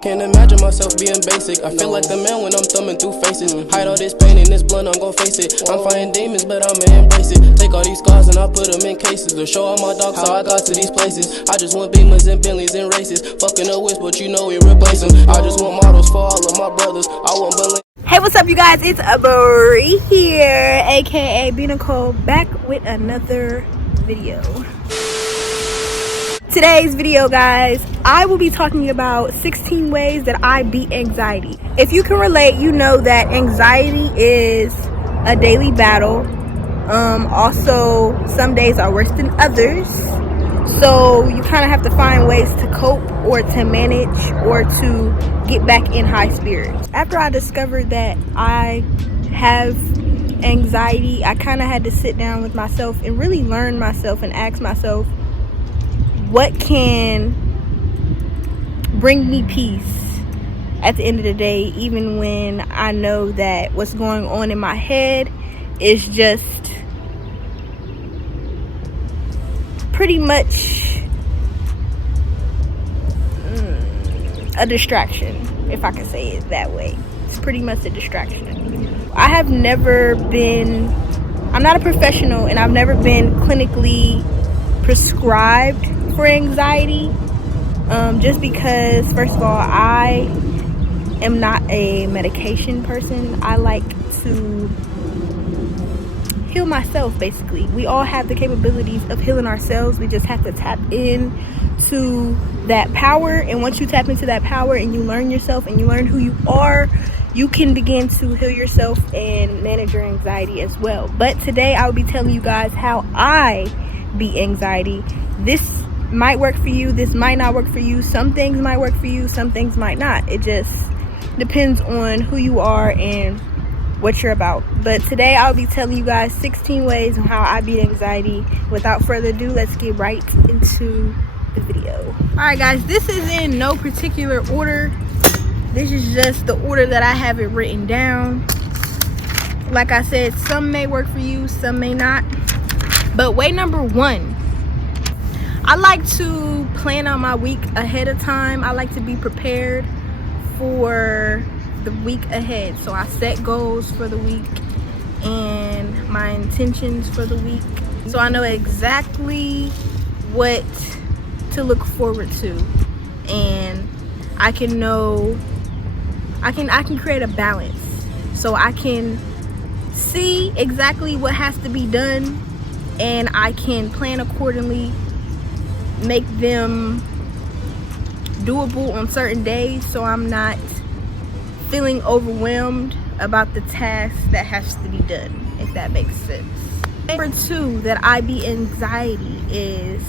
Can't imagine myself being basic. I feel like the man when I'm thumbing through faces. Hide all this pain and this blunt, I'm gon' face it. I'm fighting demons, but I'ma embrace it. Take all these scars and I put them in cases to show all my dogs how I got to these places. I just want Beamers and Bentleys and races. Fucking a whiz, but you know we replace them. I just want models for all of my brothers. I want Bentley. Hey, what's up, you guys? It's Bree here, aka B.Nicole, back with another video. Today's video, guys, I will be talking about 16 ways that I beat anxiety. If you can relate, you know that anxiety is a daily battle. Also, some days are worse than others. So you kind of have to find ways to cope or to manage or to get back in high spirits. After I discovered that I have anxiety, I kind of had to sit down with myself and really learn myself and ask myself, what can bring me peace at the end of the day, even when I know that what's going on in my head is just pretty much a distraction, if I can say it that way. It's pretty much a distraction. I'm not a professional, and I've never been clinically prescribed for anxiety, just because, first of all, I am not a medication person. I like to heal myself, basically. We all have the capabilities of healing ourselves. We just have to tap into that power, and once you tap into that power and you learn yourself and you learn who you are, you can begin to heal yourself and manage your anxiety as well. But today I'll be telling you guys how I beat anxiety. This might work for you, this might not work for you. Some things might work for you, some things might not. It just depends on who you are and what you're about. But today I'll be telling you guys 16 ways on how I beat anxiety. Without further ado, let's get right into the video. Alright guys, this is in no particular order. This is just the order that I have it written down. Like I said, some may work for you, some may not. But way number one, I like to plan out my week ahead of time. I like to be prepared for the week ahead. So I set goals for the week and my intentions for the week. So I know exactly what to look forward to. And I can create a balance. So I can see exactly what has to be done, and I can plan accordingly, make them doable on certain days, so I'm not feeling overwhelmed about the task that has to be done, if that makes sense. Number two that I beat anxiety is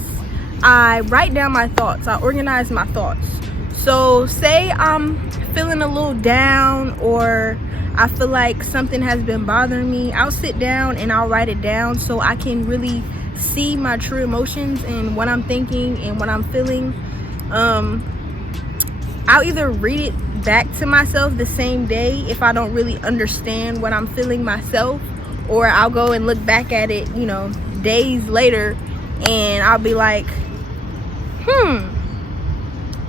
I write down my thoughts. I organize my thoughts. So say I'm feeling a little down, or I feel like something has been bothering me, I'll sit down and I'll write it down so I can really see my true emotions and what I'm thinking and what I'm feeling. I'll either read it back to myself the same day if I don't really understand what I'm feeling myself, or I'll go and look back at it, you know, days later, and I'll be like,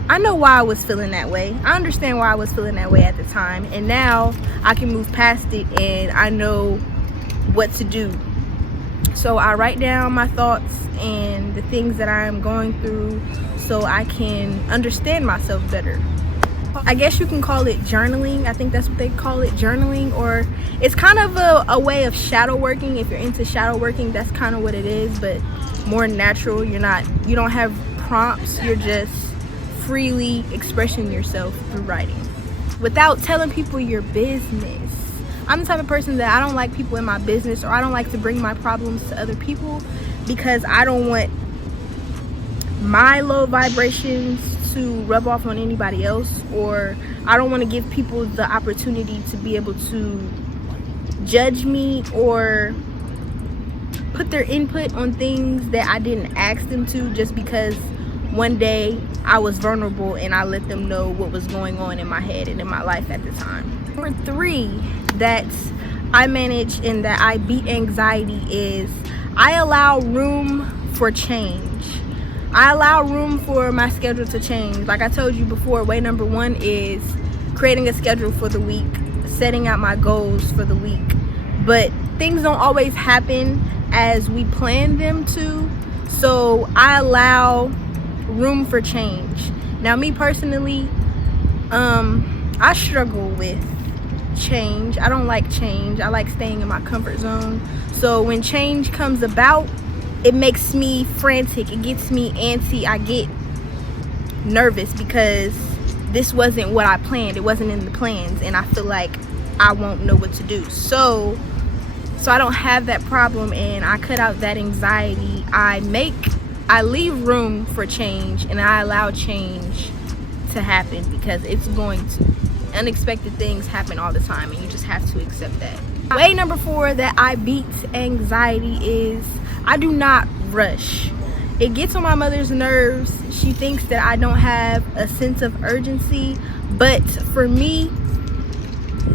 I know why I was feeling that way. I understand why I was feeling that way at the time, and now I can move past it and I know what to do. So I write down my thoughts and the things that I am going through so I can understand myself better. I guess you can call it journaling. I think that's what they call it, journaling, or it's kind of a way of shadow working. If you're into shadow working, that's kind of what it is, but more natural. You don't have prompts, you're just freely expressing yourself through writing without telling people your business. I'm the type of person that I don't like people in my business, or I don't like to bring my problems to other people, because I don't want my low vibrations to rub off on anybody else, or I don't want to give people the opportunity to be able to judge me or put their input on things that I didn't ask them to, just because one day I was vulnerable and I let them know what was going on in my head and in my life at the time. Number three that I manage and that I beat anxiety is I allow room for change. I allow room for my schedule to change. Like I told you before, way number 1 is creating a schedule for the week, setting out my goals for the week. But things don't always happen as we plan them to, so I allow room for change. Now, me personally, I struggle with change. I don't like change. I like staying in my comfort zone. So when change comes about, it makes me frantic. It gets me antsy. I get nervous because this wasn't what I planned. It wasn't in the plans, and I feel like I won't know what to do. So I don't have that problem, and I cut out that anxiety. I leave room for change, and I allow change to happen because it's going to. Unexpected things happen all the time, and you just have to accept that. Way number 4 that I beat anxiety is I do not rush. It gets on my mother's nerves. She thinks that I don't have a sense of urgency, but for me,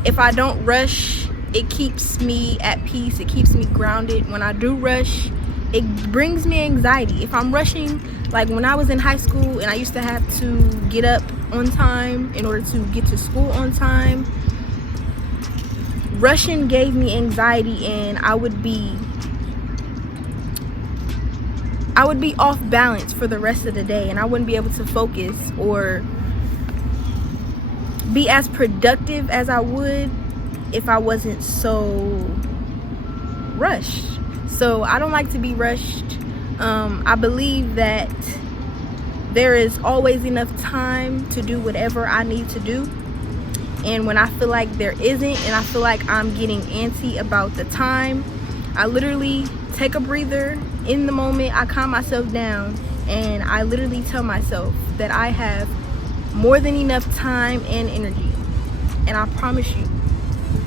if I don't rush, it keeps me at peace. It keeps me grounded. When I do rush, it brings me anxiety. If I'm rushing, like when I was in high school and I used to have to get up on time in order to get to school on time, rushing gave me anxiety, and I would be off balance for the rest of the day, and I wouldn't be able to focus or be as productive as I would if I wasn't so rushed. So I don't like to be rushed. I believe that there is always enough time to do whatever I need to do, and when I feel like there isn't, and I feel like I'm getting antsy about the time, I literally take a breather in the moment. I calm myself down, and I literally tell myself that I have more than enough time and energy. And I promise you,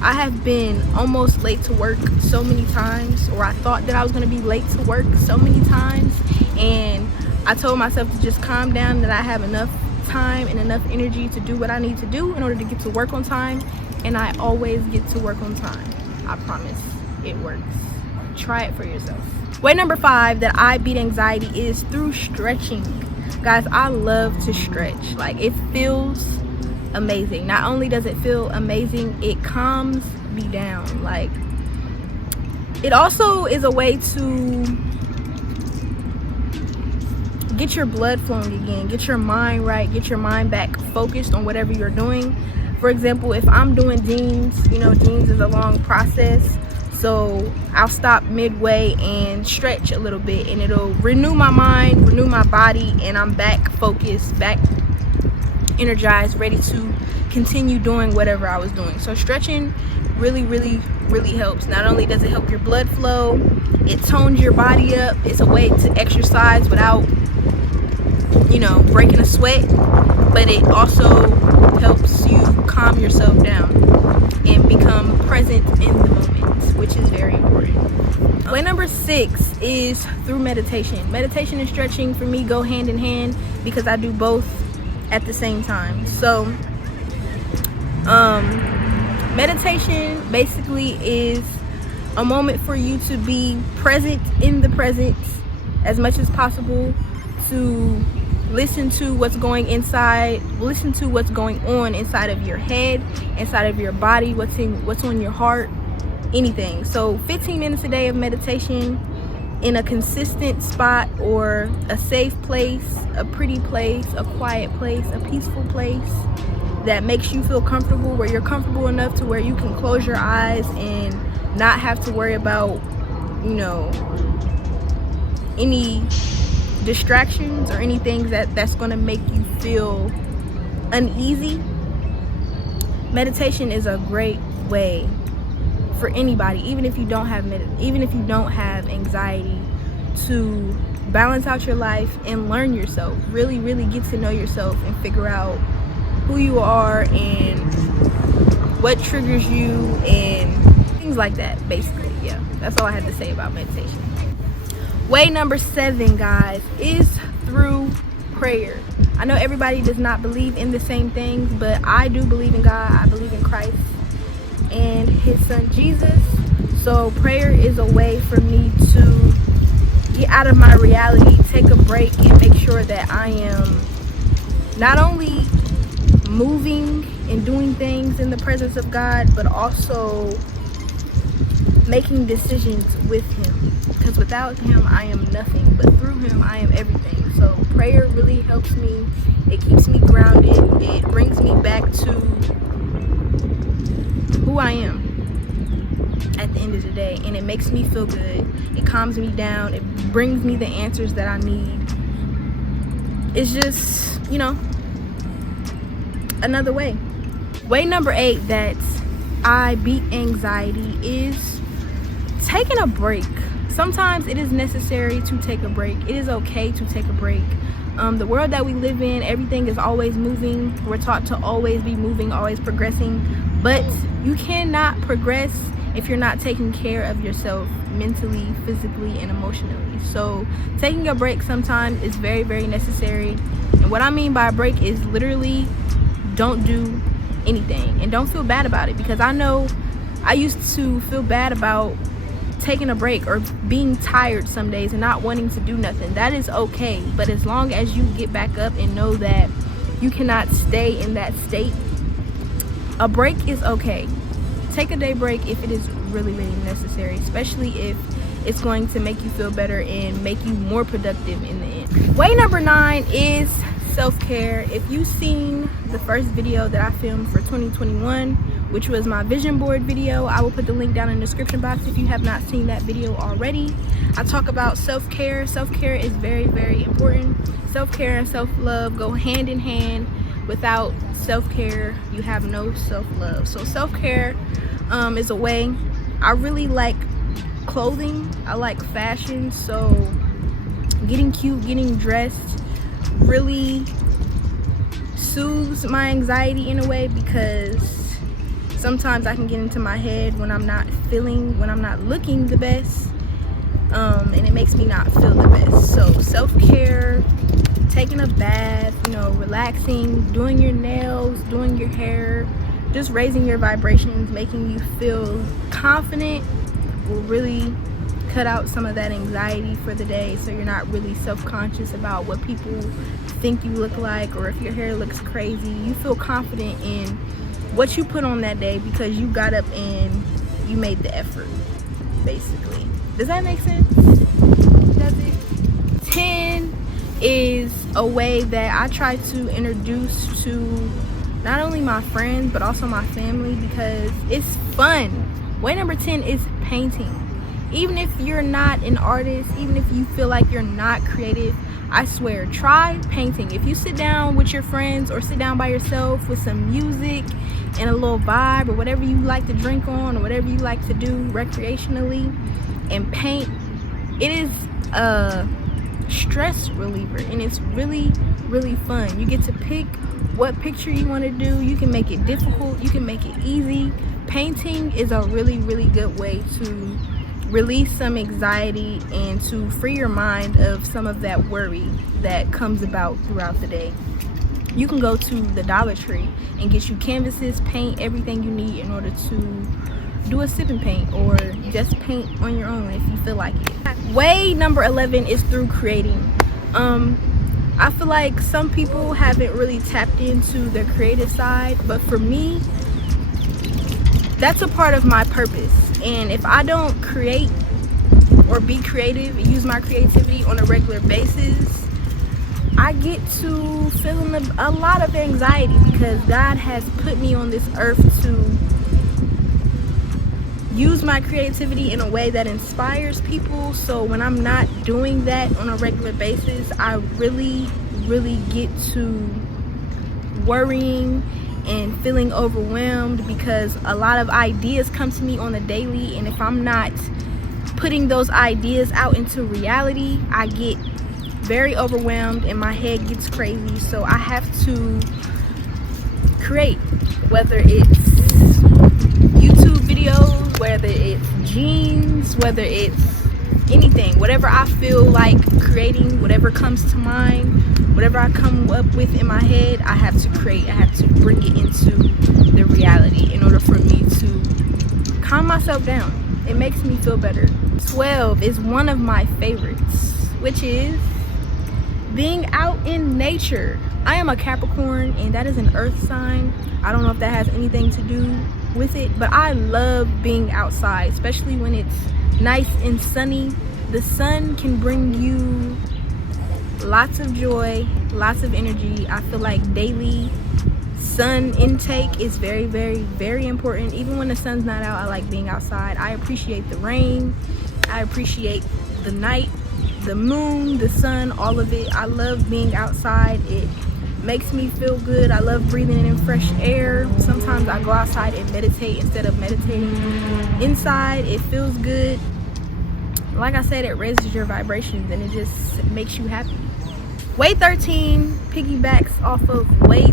I have been almost late to work so many times, or I thought that I was going to be late to work so many times, and I told myself to just calm down, that I have enough time and enough energy to do what I need to do in order to get to work on time, and I always get to work on time. I promise, it works. Try it for yourself. Way number 5 that I beat anxiety is through stretching. Guys, I love to stretch. Like, it feels amazing. Not only does it feel amazing, it calms me down. Like, it also is a way to get your blood flowing again, get your mind right, get your mind back focused on whatever you're doing. For example, if I'm doing jeans, you know, jeans is a long process, so I'll stop midway and stretch a little bit, and it'll renew my mind, renew my body, and I'm back focused, back energized, ready to continue doing whatever I was doing. So stretching really helps. Not only does it help your blood flow, it tones your body up. It's a way to exercise without, you know, breaking a sweat, but it also helps you calm yourself down and become present in the moment, which is very important. Way number 6 is through meditation. Meditation and stretching for me go hand in hand because I do both at the same time. So meditation basically is a moment for you to be present in the present as much as possible, to listen to what's going on inside of your head, inside of your body, what's on your heart, anything. So 15 minutes a day of meditation in a consistent spot, or a safe place, a pretty place, a quiet place, a peaceful place that makes you feel comfortable, where you're comfortable enough to where you can close your eyes and not have to worry about, you know, any distractions or anything that's going to make you feel uneasy. Meditation is a great way for anybody, even if you don't have anxiety, to balance out your life and learn yourself, really get to know yourself and figure out who you are and what triggers you and things like that. Basically, yeah, that's all I had to say about meditation. Way number 7, guys, is through prayer. I know everybody does not believe in the same things, but I do believe in God. I believe in Christ and his son Jesus. So prayer is a way for me to get out of my reality, take a break, and make sure that I am not only moving and doing things in the presence of God, but also making decisions with him, because without him I am nothing, but through him I am everything. So prayer really helps me. It keeps me grounded. It brings me back to who I am at the end of the day, and it makes me feel good. It calms me down. It brings me the answers that I need. It's just, you know, another way. Way number 8 that I beat anxiety is taking a break. Sometimes it is necessary to take a break. It is okay to take a break. The world that we live in, everything is always moving. We're taught to always be moving, always progressing, but you cannot progress if you're not taking care of yourself mentally, physically, and emotionally. So taking a break sometimes is very, very necessary. And what I mean by a break is literally don't do anything and don't feel bad about it, because I know I used to feel bad about taking a break or being tired some days and not wanting to do nothing. That is okay, but as long as you get back up and know that you cannot stay in that state, a break is okay. Take a day break if it is really, really necessary, especially if it's going to make you feel better and make you more productive in the end. Way number 9 is self-care. If you've seen the first video that I filmed for 2021, which was my vision board video, I will put the link down in the description box if you have not seen that video already. I talk about self-care. Self-care is very, very important. Self-care and self-love go hand in hand. Without self-care, you have no self-love. So self-care is a way. I really like clothing. I like fashion. So getting cute, getting dressed really soothes my anxiety in a way, because sometimes I can get into my head when I'm not looking the best, and it makes me not feel the best. So self-care, taking a bath, you know, relaxing, doing your nails, doing your hair, just raising your vibrations, making you feel confident will really cut out some of that anxiety for the day, so you're not really self-conscious about what people think you look like, or if your hair looks crazy. You feel confident in what you put on that day because you got up and you made the effort, basically. Does that make sense? Does it? 10 is a way that I try to introduce to not only my friends but also my family, because it's fun. Way number 10 is painting. Even if you're not an artist, even if you feel like you're not creative, I swear, try painting. If you sit down with your friends or sit down by yourself with some music and a little vibe, or whatever you like to drink on, or whatever you like to do recreationally, and paint, it is a stress reliever, and it's really, really fun. You get to pick what picture you want to do. You can make it difficult, you can make it easy. Painting is a really, really good way to release some anxiety and to free your mind of some of that worry that comes about throughout the day. You can go to the Dollar Tree and get you canvases, paint, everything you need in order to do a sip and paint, or just paint on your own if you feel like it. Way number 11 is through creating. I feel like some people haven't really tapped into their creative side, but for me, that's a part of my purpose. And if I don't create or be creative and use my creativity on a regular basis, I get to feel a lot of anxiety, because God has put me on this earth to use my creativity in a way that inspires people. So when I'm not doing that on a regular basis, I really, really get to worrying and feeling overwhelmed, because a lot of ideas come to me on the daily, and if I'm not putting those ideas out into reality, I get very overwhelmed and my head gets crazy. So I have to create, whether it's YouTube videos, whether it's jeans, whether it's anything, whatever I feel like creating, whatever comes to mind, whatever I come up with in my head, I have to create. I have to bring it into the reality in order for me to calm myself down. It makes me feel better. 12 is one of my favorites. which is being out in nature. I am a Capricorn, and that is an earth sign. I don't know if that has anything to do with it, but I love being outside, especially when it's nice and sunny. The sun can bring you lots of joy, lots of energy. I feel like daily sun intake is very, very, very important. Even when the sun's not out, I like being outside. I appreciate the rain. I appreciate the night, the moon, the sun, all of it. I love being outside. It makes me feel good. I love breathing in fresh air. Sometimes I go outside and meditate instead of meditating inside. It feels good. Like I said, it raises your vibrations and it just makes you happy. Way 13 piggybacks off of way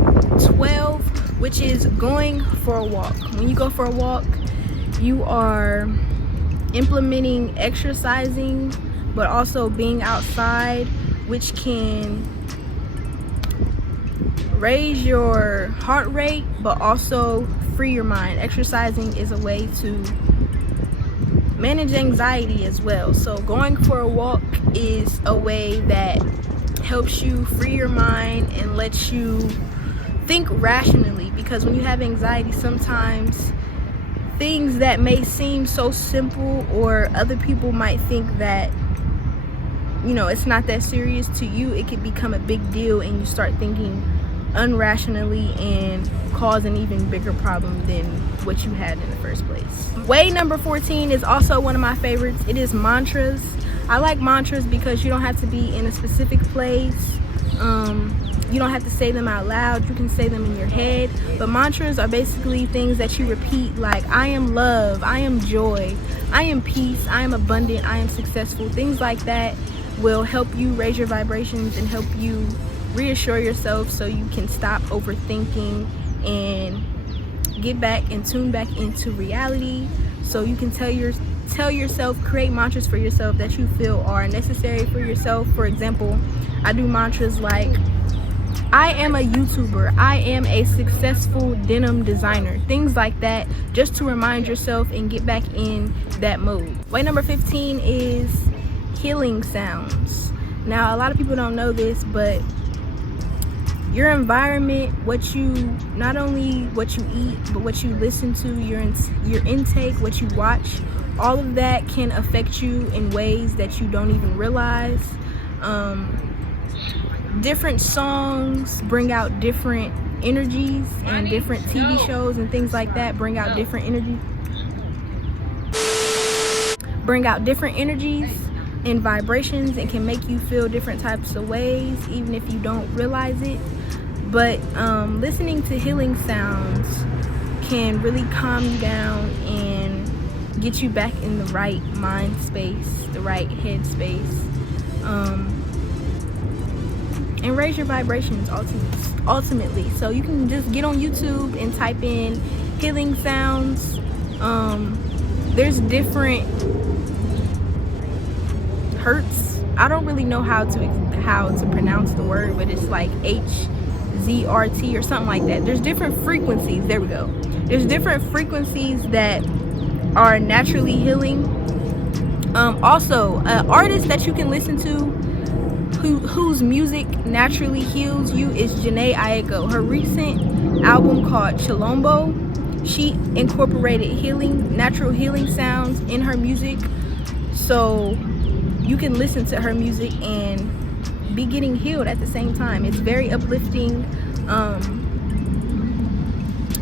12, which is going for a walk. When you go for a walk, you are implementing exercising, but also being outside, which can raise your heart rate, but also free your mind. Exercising is a way to manage anxiety as well. So going for a walk is a way that helps you free your mind and lets you think rationally, because when you have anxiety, sometimes things that may seem so simple, or other people might think that, you know, it's not that serious, to you it can become a big deal, and you start thinking unrationally and cause an even bigger problem than what you had in the first place. Way number 14 is also one of my favorites. It is mantras. I like mantras because you don't have to be in a specific place. You don't have to say them out loud. You can say them in your head. But mantras are basically things that you repeat, like I am love, I am joy, I am peace, I am abundant, I am successful. Things like that will help you raise your vibrations and help you reassure yourself so you can stop overthinking and get back and tune back into reality, so you can tell yourself, create mantras for yourself that you feel are necessary for yourself. For example, I do mantras like I am a YouTuber, I am a successful denim designer, things like that, just to remind yourself and get back in that mode. Way number 15 is healing sounds. Now, a lot of people don't know this, but your environment, not only what you eat, but what you listen to, your intake, what you watch, all of that can affect you in ways that you don't even realize. Different songs bring out different energies, and different TV shows and things like that bring out different energies and vibrations, and can make you feel different types of ways even if you don't realize it. But listening to healing sounds can really calm you down and get you back in the right mind space, the right head space, and raise your vibrations ultimately. So you can just get on YouTube and type in healing sounds. There's different hertz. I don't really know how to pronounce the word, but it's like HZRT or something like that. There's different frequencies. There we go. There's different frequencies that are naturally healing. Also, an artist that you can listen to whose music naturally heals you is Jhene Aiko. Her recent album called Chilombo, she incorporated natural healing sounds in her music, so you can listen to her music and be getting healed at the same time. It's very uplifting.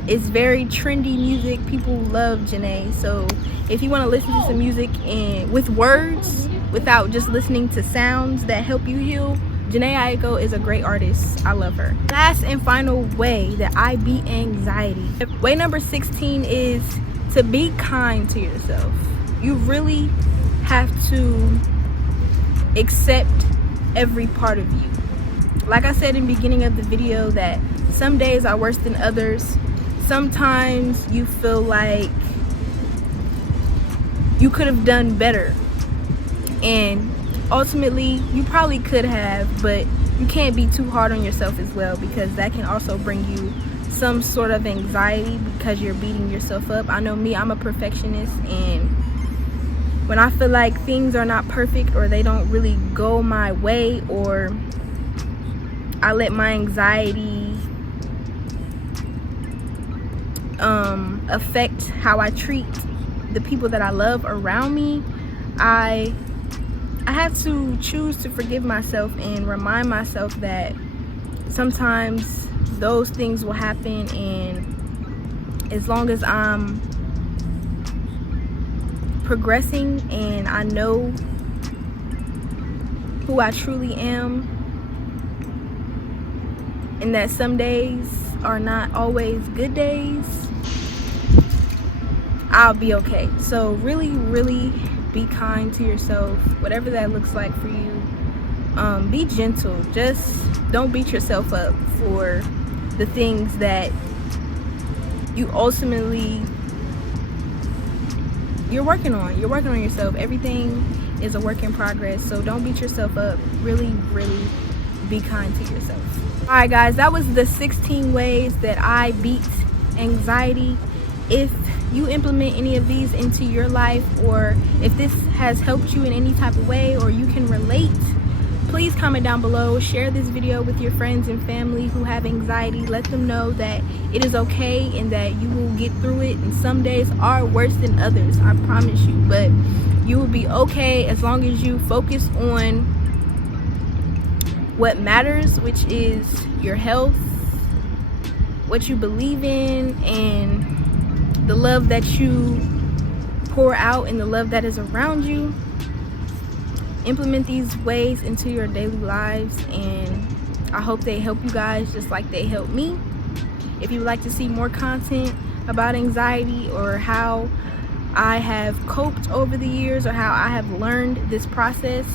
It's very trendy music. People love Jhene. So if you want to listen to some music and with words, without just listening to sounds that help you heal, Jhene Aiko is a great artist. I love her. Last and final way that I beat anxiety. Way number 16 is to be kind to yourself. You really have to accept every part of you. Like I said in the beginning of the video, that some days are worse than others. Sometimes you feel like you could have done better, and ultimately you probably could have, but you can't be too hard on yourself as well, because that can also bring you some sort of anxiety because you're beating yourself up. I know me, I'm a perfectionist, and when I feel like things are not perfect or they don't really go my way, or I let my anxiety affect how I treat the people that I love around me, I have to choose to forgive myself and remind myself that sometimes those things will happen, and as long as I'm progressing and I know who I truly am, and that some days are not always good days, I'll be okay. So really, really be kind to yourself, whatever that looks like for you. Be gentle. Just don't beat yourself up for the things that you ultimately you're working on yourself. Everything is a work in progress, so don't beat yourself up. Really, really be kind to yourself. All right, guys, that was the 16 ways that I beat anxiety. If you implement any of these into your life, or if this has helped you in any type of way, or you can relate, please comment down below. Share this video with your friends and family who have anxiety. Let them know that it is okay and that you will get through it, and some days are worse than others, I promise you, but you will be okay as long as you focus on what matters, which is your health, what you believe in, and the love that you pour out and the love that is around you. Implement these ways into your daily lives, and I hope they help you guys just like they helped me. If you would like to see more content about anxiety, or how I have coped over the years, or how I have learned this process,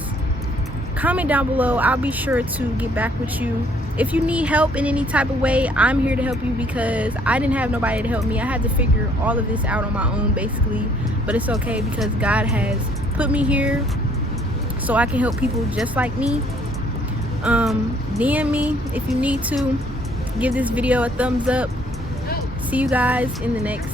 comment down below. I'll be sure to get back with you. If you need help in any type of way, I'm here to help you, because I didn't have nobody to help me. I had to figure all of this out on my own, basically, but it's okay because God has put me here so I can help people just like me. DM me if you need to. Give this video a thumbs up. See you guys in the next